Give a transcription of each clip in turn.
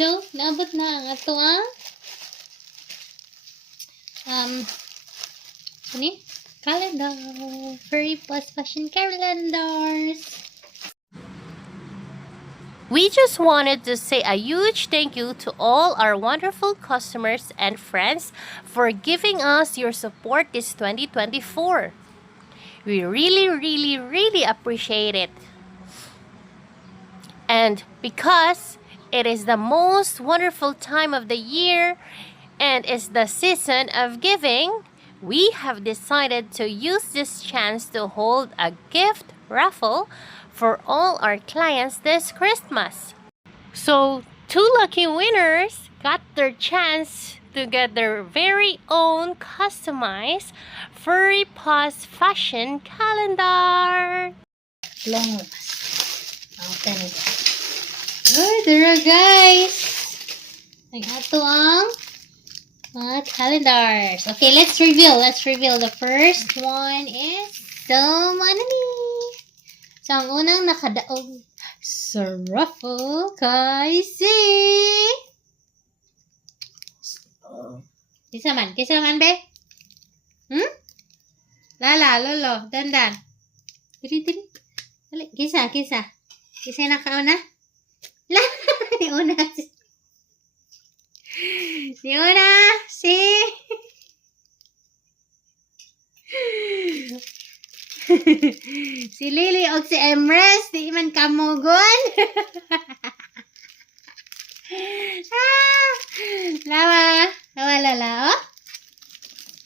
So, naabot na ang ato ang calendar. Furry Plus Fashion calendars. We just wanted to say a huge thank you to all our wonderful customers and friends for giving us your support this 2024. We really appreciate it. And because it is the most wonderful time of the year and is the season of giving, we have decided to use this chance to hold a gift raffle for all our clients this Christmas. So, 2 lucky winners got their chance to get their very own customized Furry Paws Fashion calendar. Long lapas. Open it. Oh, there guys. Ang ato ang mga calendars. Okay, let's reveal. The first one is So, ang unang nakadaog sa raffle kay si... Kisa man, be? Lolo, dandan. Dali. Kisa yung nakauna? Ni una si... si Lily o si Emrys, di man kamugon. Lala, oh?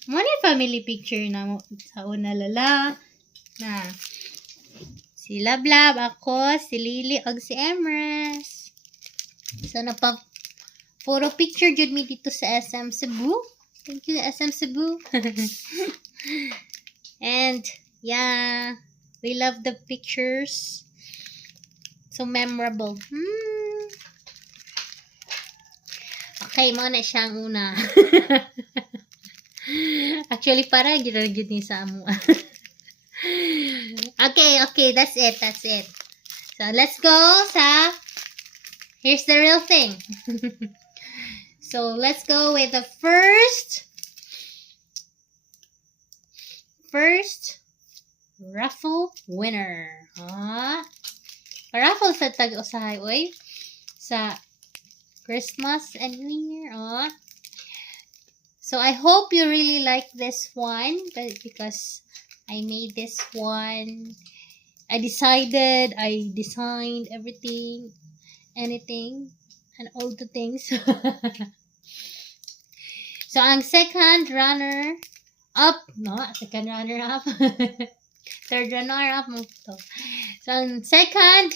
Muna family picture na mo sa una lala. Na, si Lablab, ako, si Lily o si Emrys. So, puro picture jud mi dito sa SM Cebu. Thank you, SM Cebu. And, yeah, we love the pictures. So memorable. Okay, mo na siyang una. Actually, para gid ni sa amo. Okay, that's it. So, let's go sa here's the real thing. So, let's go with the first raffle winner. Raffle sa tag-usahay, oy. Sa Christmas and New Year. So, I hope you really like this one. Because I made this one. I designed everything. Anything. And all the things. So, ang second runner-up. Third runner-up mo to. So, ang second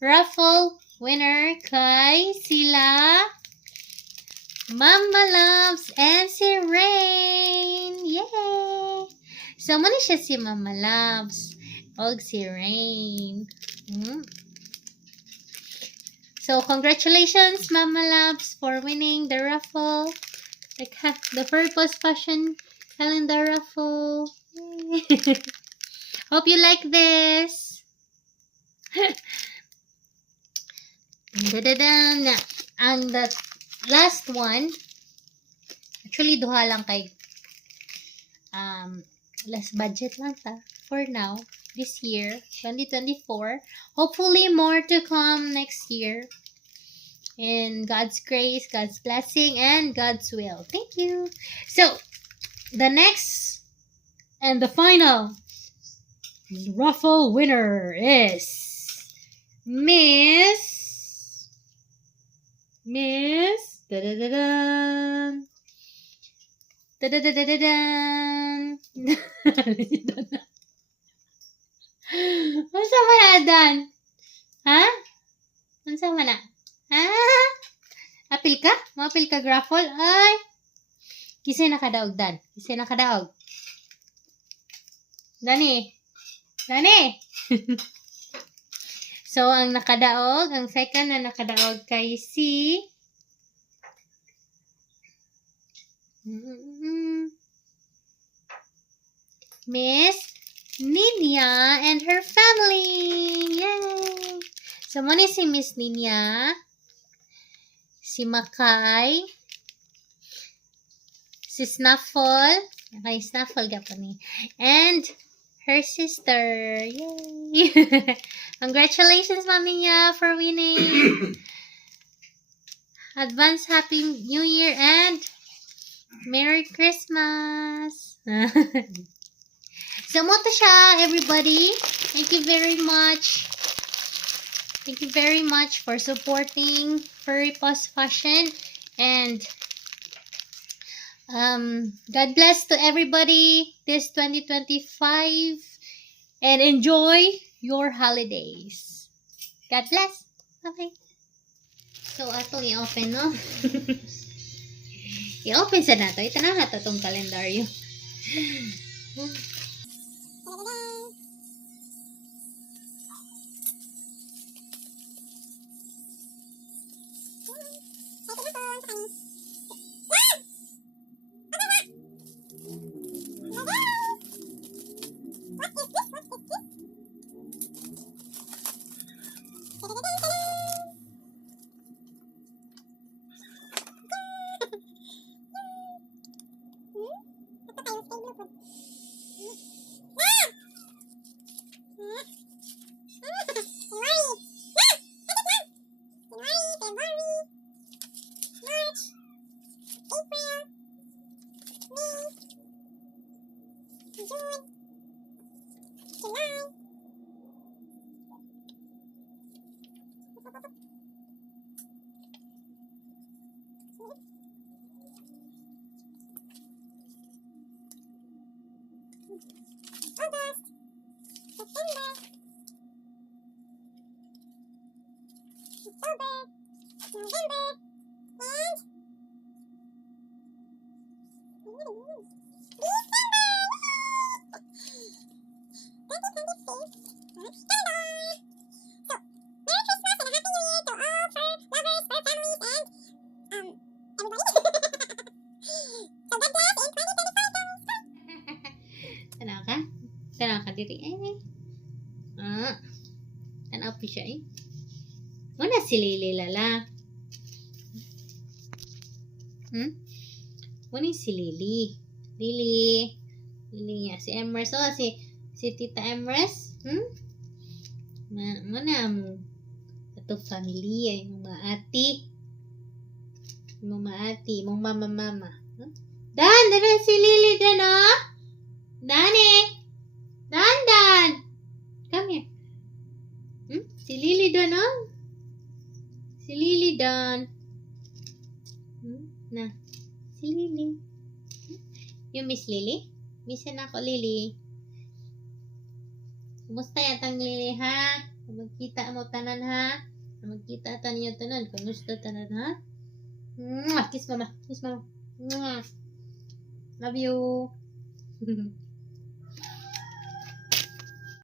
raffle winner kay sila Mama Loves and si Rain. Yay! So, muna siya si Mama Loves o si Rain. So, congratulations Mama Loves for winning the raffle. The Purpose Fashion calendar raffle. Yay! Hope you like this. And the last one, actually duha lang kay less budget lang ta for now this year 2024. Hopefully more to come next year. In God's grace, God's blessing, and God's will. Thank you. So, the next and the final raffle winner is Miss da-da-da-dan. Unsa man na dan? Ha? Unsa man na? Ha? Apil ka? Mapil ka raffle? Ay. Kisay nakadaog dan? Kisay nakadaog? Dani. So, ang second na nakadaog kay si Miss Ninia and her family. Yay! So, muna si Miss Ninia, si Makay, si Snuffle, kay Snuffle ka pa ni, and her sister. Yay! Congratulations, Mami Nya, for winning. Advance Happy New Year and Merry Christmas. So, mo to siya, everybody. Thank you very much. Thank you very much for supporting Furry Paws Fashion. And God bless to everybody this 2025. And enjoy your holidays. God bless. Okay. So, atong i-open, no? I-open sa nato. Ito na nato itong kalendaryo. Tanaw ka? Tanaw ka diri. Tanaw po siya eh. Una si Lily lala. Una si Lily. Lily nga. Si Emrys. Oh, si Tita Emrys. Muna mo. Ito family ay mga ati. Mga ati. Mga mama. Dan si Lily dan oh. Dan. Come here. Si Lily dan oh. Si Lily dan. Na. Si Lily. You miss Lily? Miss na ako, Lily. Kumusta yatang Lily, ha? Magkita mo tanan, ha? Magkita tanan yung tanan. Kumusta tanan, ha? Kiss mama. Love you.